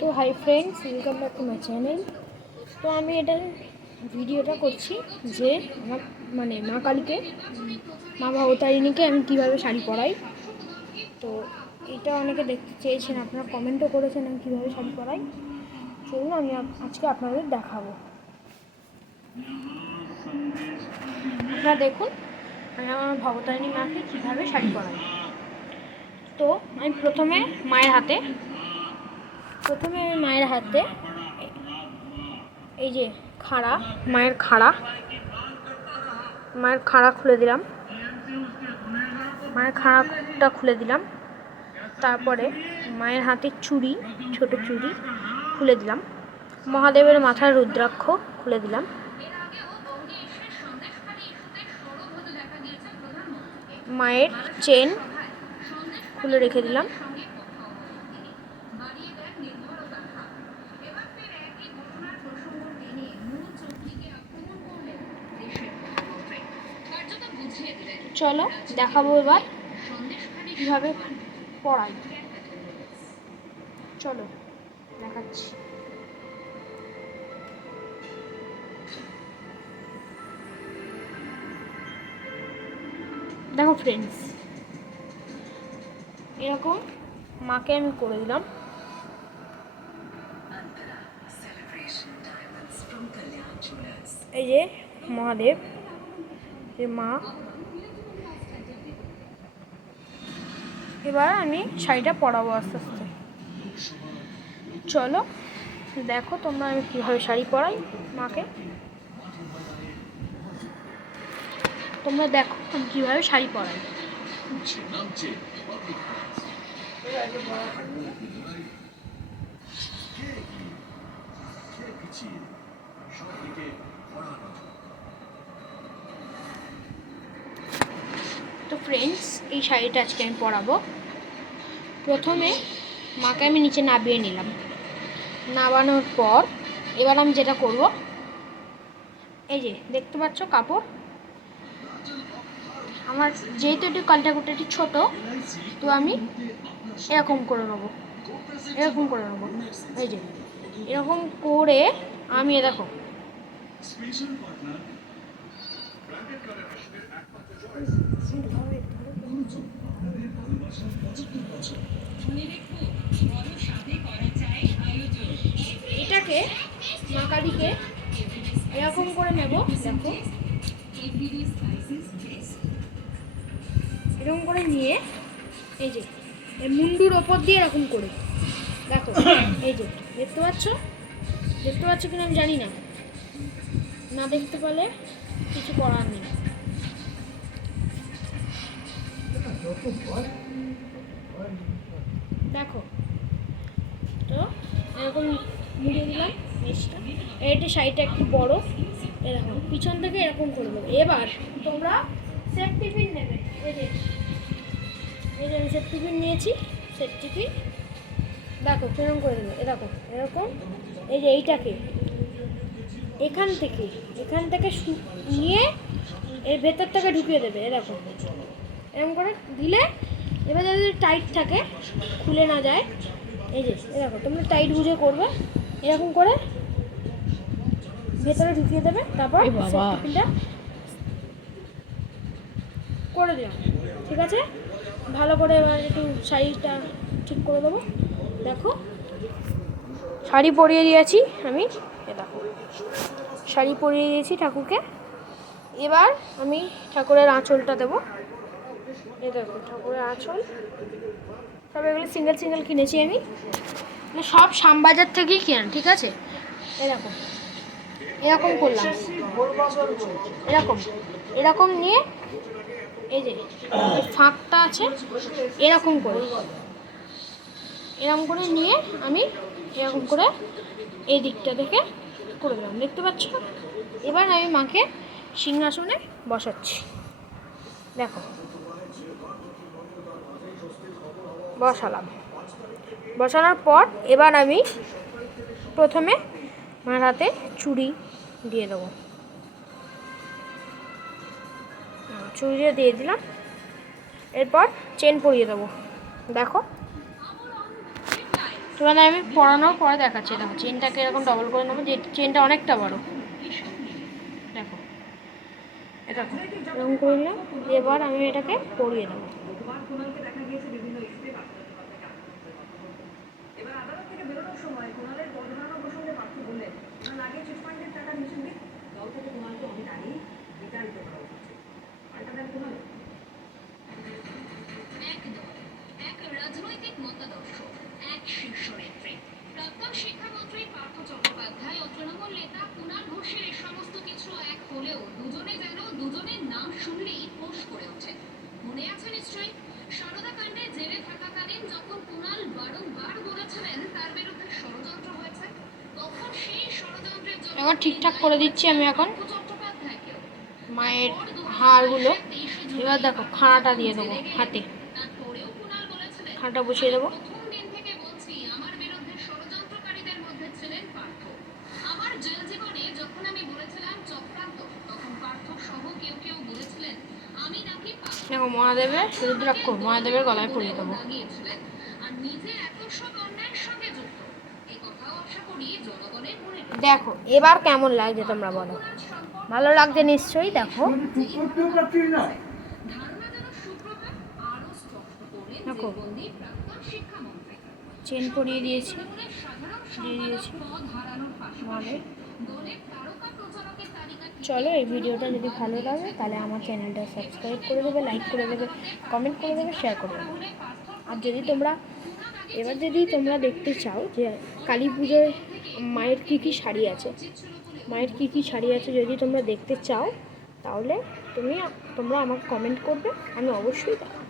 তো hi friends, welcome back to my channel. তো আমি এটা ভিডিওটা করছি যে আমার মা কালীকে, মা ভবতারিণীকে আমি কীভাবে শাড়ি পরাই। তো এটা অনেকে দেখতে চেয়েছেন, আপনারা কমেন্টও করেছেন আমি কীভাবে শাড়ি পরাই। চলুন আমি আজকে আপনাদের দেখাবো। আপনারা দেখুন আমি আমার ভবতারিণী মাকে কীভাবে শাড়ি পরাই। তো আমি প্রথমে মায়ের হাতে এই যে মায়ের খাড়া খুলে দিলাম, মায়ের খাড়াটা খুলে দিলাম। তারপরে মায়ের হাতের চুড়ি, ছোট চুড়ি খুলে দিলাম। মহাদেবের মাথার রুদ্রাক্ষ খুলে দিলাম। মায়ের চেন খুলে রেখে দিলাম। চলো দেখাবো এবার কীভাবে পড়াই। চলো দেখাচ্ছি। দেখো ফ্রেন্ডস, এরকম মাকে আমি করে দিলাম। এই যে মহাদেব, যে মা। এবার আমি শাড়িটা পরাবো আস্তে আস্তে। চলো দেখো তোমরা আমি কীভাবে শাড়ি পরাই মাকে। তোমরা দেখো আমি কীভাবে শাড়ি পরাই। তো ফ্রেন্ডস, এই শাড়িটা আজকে আমি পরাবো। প্রথমে মাকে আমি নিচে নামিয়ে নিলাম। নামানোর পর এবার আমি যেটা করব, এই যে দেখতে পাচ্ছ কাপড় আমার যেহেতু একটু কাল্টাকুটাটি ছোট, তো আমি এরকম করে নেবো। এই যে এরকম করে আমি দেখো এটাকে মা কালীকে এরকম করে নেব। দেখো এরকম করে নিয়ে এই যে মুন্ডুর ওপর দিয়ে এরকম করে দেখো, এই যে দেখতে পাচ্ছ কিনা আমি জানি না, না দেখতে পেলে কিছু করার নেই। দেখো তো এরকম মুড়ে দিলাম মেশটা। এটা শাড়িটা একটু বড়, এরকম পিছন থেকে এরকম করে দেবো। এবার তোমরা সেফটি পিন নেবে। এই যে আমি সেফটি পিন নিয়েছি। সেফটি পিন দেখো কিরকম করে দেবে। এরকম এই যে এইটাকে এখান থেকে নিয়ে এর ভেতর থেকে ঢুকিয়ে দেবে। এরকম করে দিলে এবার যদি টাইট থাকে, খুলে না যায়, এই যে এরকম তোমরা টাইট বুঝে করবে। এরকম করে ভেতরে ঢুকিয়ে দেবে। তারপর সেফটিপিনটা করে দিলাম। ঠিক আছে, ভালো করে এবার একটু শাড়িটা ঠিক করে দেবো। দেখো শাড়ি পরিয়ে দিয়েছি আমি। দেখো শাড়ি পরিয়ে দিয়েছি ঠাকুরকে। এবার আমি ঠাকুরের আঁচলটা দেবো। দেখো ঠাকুরের আঁচল, সব এগুলো সিঙ্গেল কিনেছি আমি, সব শ্যামবাজার থেকেই কেনা। ঠিক আছে, এরকম করলাম। এরকম নিয়ে এই যে ফাঁকটা আছে, এরকম করে নিয়ে আমি এরকম করে এই দিকটা থেকে করে দিলাম। দেখতে পাচ্ছ? এবার আমি মাকে সিংহাসনে বসাচ্ছি। দেখো বসানোর পর এবার আমি প্রথমে মার হাতে চুড়ি দিয়ে দেবো। চুড়িটা দিয়ে দিলাম। এরপর চেন পরিয়ে দেবো। দেখো এবার আমি পরানোর পরে দেখাচ্ছি। দেখো চেনটাকে এরকম ডবল করে নেবো, যে চেনটা অনেকটা বড়। দেখো দেখো এরকম করে নিলাম। এবার আমি এটাকে পরিয়ে দেবো। রাজনৈতিক মতাদর্শ, এক শীর্ষ নেত্রী প্রাক্তন শিক্ষামন্ত্রী পার্থ চট্টোপাধ্যায় ও তৃণমূল নেতা কুণাল ঘোষের এই সমস্ত কিছু এক হলেও দুজনে যেন দুজনের নাম শুনলেই ফোঁস করে ওঠে। মনে আছে নিশ্চয়ই সারদা কাণ্ডে জেলে থাকাকালীন যখন কুণাল বারংবার বলেছিলেন তার বিরুদ্ধে ষড়যন্ত্র হয়েছে, তখন সেই ষড়যন্ত্রের জন্য এখন ঠিকঠাক করে দিচ্ছি আমি এখন চট্টোপাধ্যায়কেও মায়ের হাড়গুলো। এবার দেখো খাঁড়াটা দিয়ে দেবো হাতে, খাঁড়াটা বসিয়ে দেবো। প্রথম দিন থেকে বলছি আমার বিরুদ্ধে ষড়যন্ত্রকারীদের মধ্যে ছিলেন পার্থ। আমার জেল জীবনে যখন আমি বলেছিলাম চক্রান্ত, তখন পার্থ সহ কেউ কেউ বলেছিলেন আমি নাকি দেখো মহাদেবের রুদ্রাক্ষ মহাদেবের গলায় পরিয়ে দেবো। আর নিজে এত সব অন্যায়ের সঙ্গে যুক্ত, এই কথাও আশা করি জনগণের মনে। দেখো এবার কেমন লাগছে তোমরা বলো? ভালো লাগছে নিশ্চয়ই। দেখো দেখো চেন পরিয়ে দিয়েছি, দিয়ে দিয়েছি মহাদেব। চলো এই ভিডিওটা যদি ভালো লাগে তাহলে আমার চ্যানেলটা সাবস্ক্রাইব করে দেবে, লাইক করে দেবে, কমেন্ট করে দেবে, শেয়ার করে দেবে। আর যদি তোমরা দেখতে চাও যে কালী পুজোয় মায়ের কী কী শাড়ি আছে, যদি তোমরা দেখতে চাও তাহলে তোমরা আমাকে কমেন্ট করবে, আমি অবশ্যই দেখাবো।